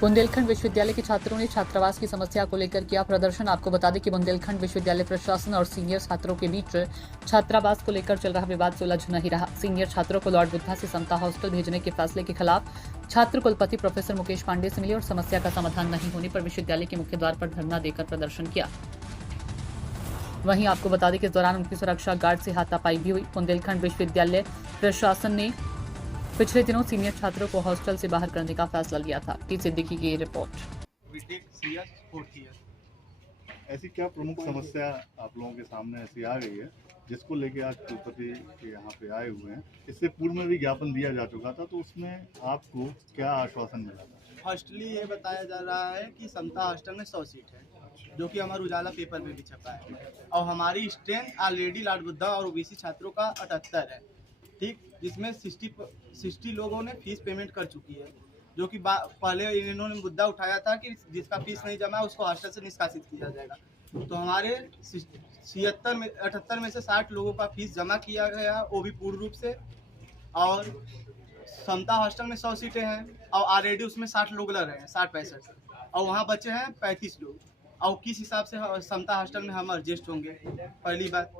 बुंदेलखंड विश्वविद्यालय के छात्रों ने छात्रावास की समस्या को लेकर किया प्रदर्शन। आपको बता दें कि बुंदेलखंड विश्वविद्यालय प्रशासन और सीनियर छात्रों के बीच छात्रावास को लेकर चल रहा विवाद सुलझ नहीं रहा। सीनियर छात्रों को लॉर्ड बुद्धा से समता हॉस्टल भेजने के फैसले के खिलाफ छात्र कुलपति प्रोफेसर मुकेश पांडे से मिले और समस्या का समाधान नहीं होने पर विश्वविद्यालय के मुख्य द्वार पर धरना देकर प्रदर्शन किया। वहीं आपको बता दें कि इस दौरान उनकी सुरक्षा गार्ड से हाथापाई भी हुई। बुंदेलखंड विश्वविद्यालय प्रशासन ने पिछले दिनों सीनियर छात्रों को हॉस्टल से बाहर करने का फैसला लिया था। टी सिद्दीकी की रिपोर्ट। ऐसी क्या प्रमुख समस्या आप लोगों के सामने ऐसी आ गई है जिसको लेके आज कुलपति के यहाँ पे आए हुए हैं? इससे पूर्व में भी ज्ञापन दिया जा चुका था, तो उसमें आपको क्या आश्वासन मिला था? हॉस्टली ये बताया जा रहा है कि समता हॉस्टल में 100 सीट है, जो कि हमारा उजाला पेपर में भी छपा है, और हमारी स्ट्रेंथ ऑलरेडी लॉर्ड बुद्धा और ओबीसी छात्रों का 78 है, ठीक, जिसमें 60 लोगों ने फीस पेमेंट कर चुकी है, जो कि पहले इन्होंने मुद्दा उठाया था कि जिसका फीस नहीं जमा है उसको हॉस्टल से निष्कासित किया जाएगा। तो हमारे 78 में से 60 लोगों का फीस जमा किया गया, वो भी पूर्ण रूप से, और समता हॉस्टल में 100 सीटें हैं और ऑलरेडी उसमें 60 लोग लग रहे हैं, 60-65, और वहाँ बचे हैं 35 लोग। और किस हिसाब से समता हॉस्टल में हम एडजस्ट होंगे, पहली बात।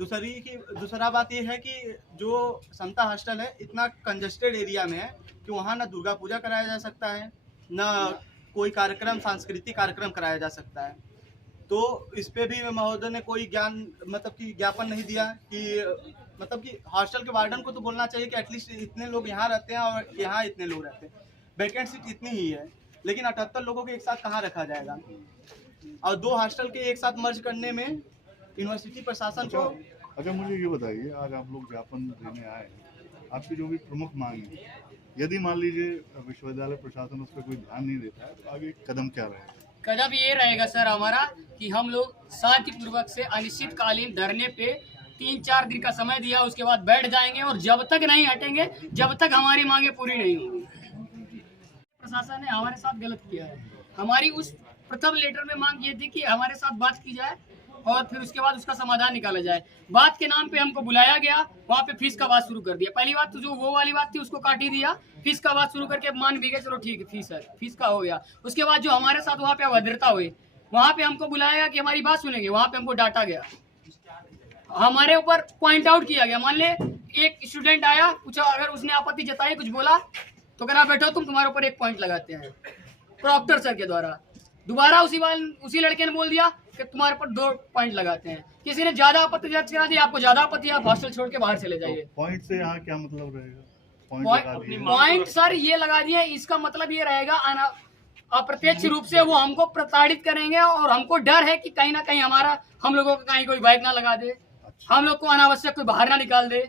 दूसरा बात ये है कि जो समता हॉस्टल है इतना कंजस्टेड एरिया में है कि वहाँ ना दुर्गा पूजा कराया जा सकता है, ना कोई कार्यक्रम, सांस्कृतिक कार्यक्रम कराया जा सकता है। तो इस पे भी महोदय ने कोई ज्ञापन नहीं दिया कि कि हॉस्टल के वार्डन को तो बोलना चाहिए कि एटलीस्ट इतने लोग यहाँ रहते हैं और यहाँ इतने लोग रहते हैं, वैकेंट सीट इतनी ही है, लेकिन 78 लोगों को एक साथ कहाँ रखा जाएगा? और 2 हॉस्टल के एक साथ मर्ज करने में यूनिवर्सिटी प्रशासन को। अच्छा, मुझे ये बताइए, आज आप लोग ज्ञापन देने आए हैं, आपकी जो भी प्रमुख मांग है, यदि मान लीजिए विश्वविद्यालय प्रशासन उस पर कोई ध्यान नहीं देता है, तो आगे कदम क्या रहेगा? कदम ये रहेगा सर हमारा कि हम लोग शांतिपूर्वक से अनिश्चितकालीन धरने पे 3-4 दिन का समय दिया, उसके बाद बैठ जाएंगे और जब तक नहीं हटेंगे, जब तक हमारी मांगे पूरी नहीं होंगी। प्रशासन ने हमारे साथ गलत किया है। हमारी उस प्रथम लेटर में मांग ये थी कि हमारे साथ बात की जाए और फिर उसके बाद उसका समाधान निकाला जाए। बात के नाम पे हमको बुलाया गया, वहाँ पे फीस का बात शुरू कर दिया। पहली बात तो जो वो वाली बात थी उसको काट ही दिया, फीस का बात शुरू करके मान भी गए, चलो ठीक है फीस है, फीस का हो गया। उसके बाद जो हमारे साथ वहाँ पे अभद्रता हुई, वहाँ पे हमको बुलाया गया कि हमारी बात सुनेंगे, वहाँ पे हमको डांटा गया, हमारे ऊपर पॉइंट आउट किया गया। मान ले एक स्टूडेंट आया, पूछा, अगर उसने आपत्ति जताई, कुछ बोला, तो अगर आप बैठो तुम्हारे ऊपर 1 पॉइंट लगाते हैं प्रॉक्टर सर के द्वारा। दोबारा उसी लड़के ने बोल दिया कि तुम्हारे पर 2 पॉइंट लगाते हैं। किसी ने ज्यादा आपत्ति दर्ज करा दी, आपको ज्यादा आपत्ति, आप हॉस्टल छोड़ के बाहर चले जाइए। पॉइंट से यहाँ क्या मतलब रहेगा? पॉइंट सर ये लगा दिए, इसका मतलब ये रहेगा अप्रत्यक्ष रूप से वो हमको प्रताड़ित करेंगे और हमको डर है कि कहीं ना कहीं हम लोगों को कहीं कोई बाइक ना लगा दे, हम लोग को अनावश्यक कोई बाहर ना निकाल दे।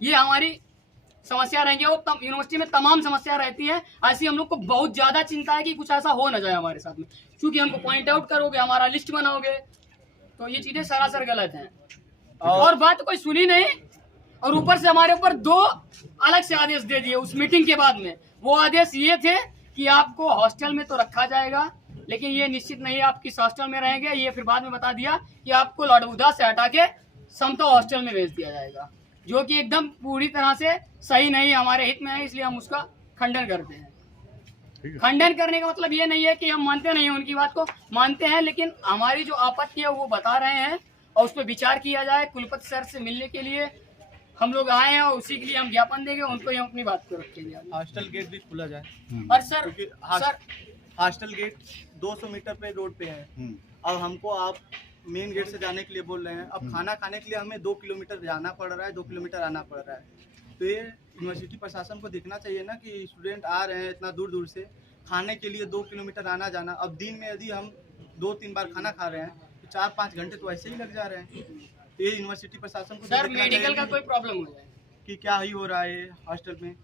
ये हमारी समस्या रहेंगी। वो यूनिवर्सिटी में तमाम समस्या रहती है, ऐसी हम लोग को बहुत ज्यादा चिंता है कि कुछ ऐसा हो ना जाए हमारे साथ में, क्योंकि हमको पॉइंट आउट करोगे, हमारा लिस्ट बनाओगे, तो ये चीजें सरासर गलत हैं। और बात कोई सुनी नहीं, और ऊपर से हमारे ऊपर 2 अलग से आदेश दे दिए उस मीटिंग के बाद में। वो आदेश ये थे कि आपको हॉस्टल में तो रखा जाएगा, लेकिन ये निश्चित नहीं आप किस हॉस्टल में रहेंगे। ये फिर बाद में बता दिया कि आपको लॉर्ड बुद्धा से हटा के समता हॉस्टल में भेज दिया जाएगा, जो कि एकदम पूरी तरह से सही नहीं, हमारे हित में है, इसलिए हम उसका खंडन करते हैं। खंडन करने का मतलब ये नहीं है कि हम मानते नहीं हैं, उनकी बात को मानते हैं, लेकिन हमारी जो आपत्ति है वो बता रहे हैं और उस पर विचार किया जाए। कुलपति सर से मिलने के लिए हम लोग आए हैं और उसी के लिए हम ज्ञापन देंगे, उनको ही हम अपनी बात को रखेंगे। हॉस्टल गेट भी खुला जाए। और सर हॉस्टल गेट 200 मीटर पे रोड पे है, और हमको आप मेन गेट से जाने के लिए बोल रहे हैं। अब खाना खाने के लिए हमें 2 किलोमीटर जाना पड़ रहा है, 2 किलोमीटर आना पड़ रहा है। तो ये यूनिवर्सिटी प्रशासन को देखना चाहिए ना कि स्टूडेंट आ रहे हैं इतना दूर दूर से, खाने के लिए 2 किलोमीटर आना जाना। अब दिन में यदि हम 2-3 बार खाना खा रहे हैं तो 4-5 घंटे तो ऐसे ही लग जा रहे हैं। तो ये यूनिवर्सिटी प्रशासन को सर मेडिकल का कोई प्रॉब्लम हो जाए कि क्या ही हो रहा है हॉस्टल में।